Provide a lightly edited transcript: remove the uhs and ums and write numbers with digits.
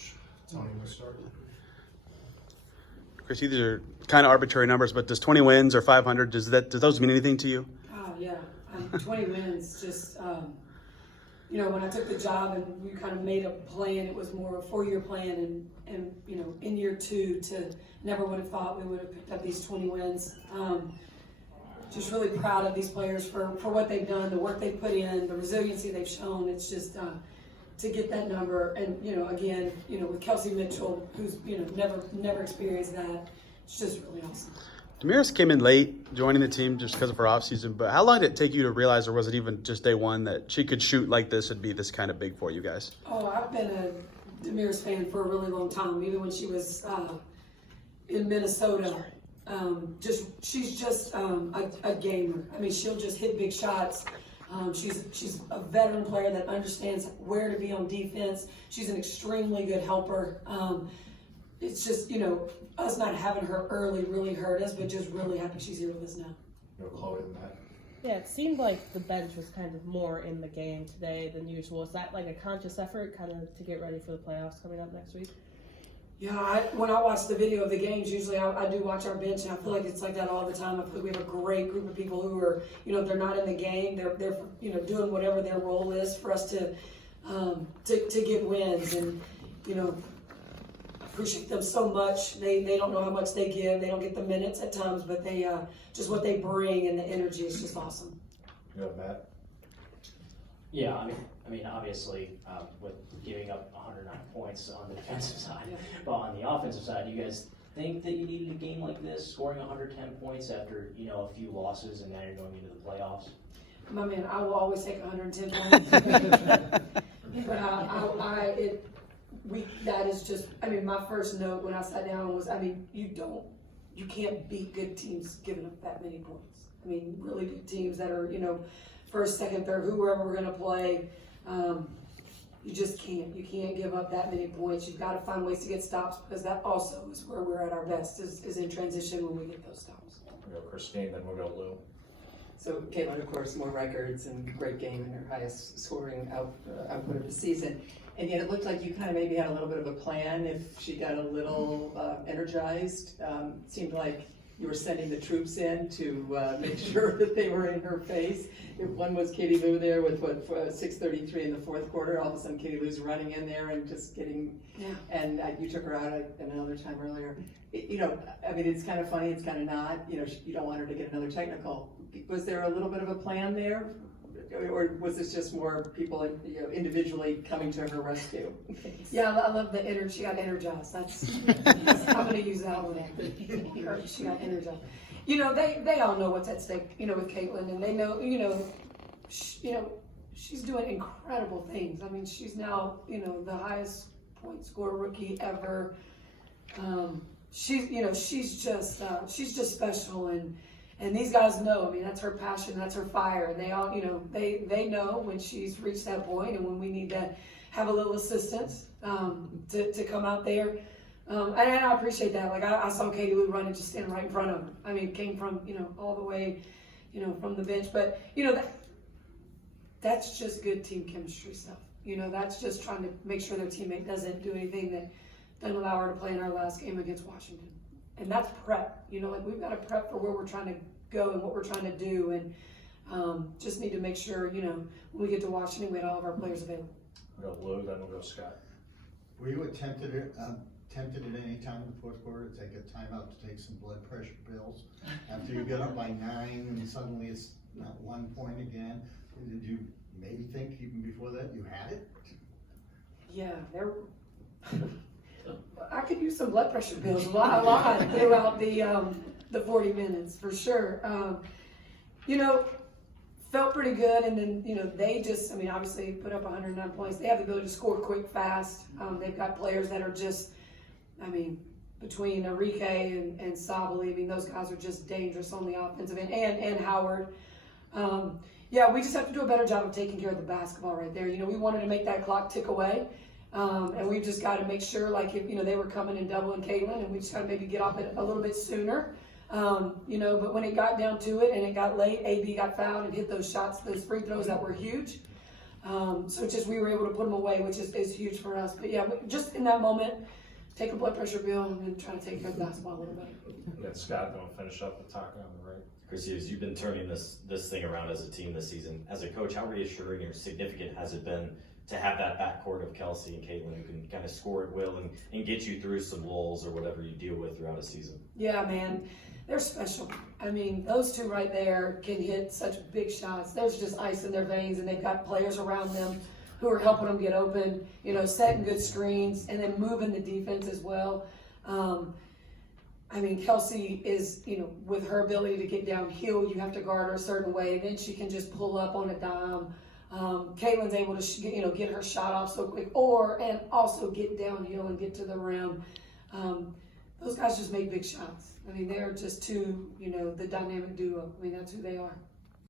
Coach Tony will start. Christie, these are kind of arbitrary numbers, but does 20 wins or 500, does those mean anything to you? Oh, yeah. 20 wins, just, when I took the job and we kind of made a plan, it was more of a 4-year plan, and in year 2 never would have thought we would have picked up these 20 wins. Just really proud of these players for what they've done, the work they've put in, the resiliency they've shown. It's just to get that number, and again, with Kelsey Mitchell, who's never experienced that, it's just really awesome. Damaris came in late, joining the team just because of her offseason, but how long did it take you to realize, or was it even just day one, that she could shoot like this and be this kind of big for you guys? Oh, I've been a Damaris fan for a really long time, even when she was in Minnesota. She's just a gamer. I mean, she'll just hit big shots. She's a veteran player that understands where to be on defense. She's an extremely good helper. It's just, us not having her early really hurt us, but just really happy she's here with us now. Chloe and Matt. Yeah, it seemed like the bench was kind of more in the game today than usual. Is that like a conscious effort kind of to get ready for the playoffs coming up next week? Yeah, when I watch the video of the games, usually I do watch our bench, and I feel like it's like that all the time. I feel like we have a great group of people who are, they're not in the game. They're doing whatever their role is for us to get wins, and appreciate them so much. They don't know how much they give. They don't get the minutes at times, but they just what they bring and the energy is just awesome. You have Matt. Yeah, I mean, obviously, with giving up 109 points on the defensive side, but on the offensive side, do you guys think that you needed a game like this, scoring 110 points after a few losses, and now you're going into the playoffs? My man, I will always take 110 points. But that is just. I mean, my first note when I sat down was, you can't beat good teams giving up that many points. I mean, really good teams that are, first, second, third, whoever we're going to play, you just can't. You can't give up that many points. You've got to find ways to get stops, because that also is where we're at our best, is in transition when we get those stops. We'll go Christine, then we'll go Lou. So Caitlin, of course, more records and great game and her highest scoring output of the season. And yet it looked like you kind of maybe had a little bit of a plan if she got a little energized. It seemed like you were sending the troops in to make sure that they were in her face. One was Katie Lou there with 6:33 in the fourth quarter. All of a sudden Katie Lou's running in there and just getting, and you took her out at another time earlier. It's kind of funny, it's kind of not. You don't want her to get another technical. Was there a little bit of a plan there? Or was this just more people, individually coming to her rescue? Yeah, I love the energy. She got energized. I'm going to use that one. She got energized. They all know what's at stake. With Caitlin, and they know. She's doing incredible things. I mean, she's now the highest point scorer rookie ever. She's just special, and these guys know. I mean, that's her passion, that's her fire, and they all, they know when she's reached that point, and when we need to have a little assistance to come out there. And I appreciate that. Like I saw Katie Lou running, just standing right in front of her. I mean, it came from all the way, from the bench. But that's just good team chemistry stuff. That's just trying to make sure their teammate doesn't do anything that doesn't allow her to play in our last game against Washington. And that's prep. We've got to prep for where we're trying to go and what we're trying to do, and just need to make sure, when we get to Washington, we have all of our players available. We'll go Lou, then we'll go Scott. Were you tempted at any time in the fourth quarter to take a timeout to take some blood pressure pills after you get up by 9 and suddenly it's not 1 point again? Did you maybe think even before that you had it? Yeah, I could use some blood pressure pills a lot throughout the 40 minutes for sure. Felt pretty good, and then they just, obviously put up 109 points. They have the ability to score quick, fast. They've got players that are just, between Enrique and Sabali, those guys are just dangerous on the offensive end, and Howard. We just have to do a better job of taking care of the basketball right there. We wanted to make that clock tick away. And we've just got to make sure, like, if they were coming and doubling Caitlin, and we just got to maybe get off it a little bit sooner. But when it got down to it and it got late, AB got fouled and hit those shots, those free throws that were huge. So just we were able to put them away, which is huge for us. But yeah, just in that moment, take a blood pressure pill and then try to take care of basketball a little bit. We got Scott going to finish up with talking on the right. Christie, as you've been turning this thing around as a team this season, as a coach, how reassuring or significant has it been to have that backcourt of Kelsey and Caitlin who can kind of score at will and get you through some lulls or whatever you deal with throughout a season? Yeah, man, they're special. I mean, those two right there can hit such big shots. There's just ice in their veins, and they've got players around them who are helping them get open, setting good screens, and then moving the defense as well. I mean, Kelsey is, with her ability to get downhill, you have to guard her a certain way. Then she can just pull up on a dime. Caitlin's able to, get her shot off so quick, and also get downhill and get to the rim. Those guys just make big shots. I mean, they're just two, the dynamic duo. I mean, that's who they are.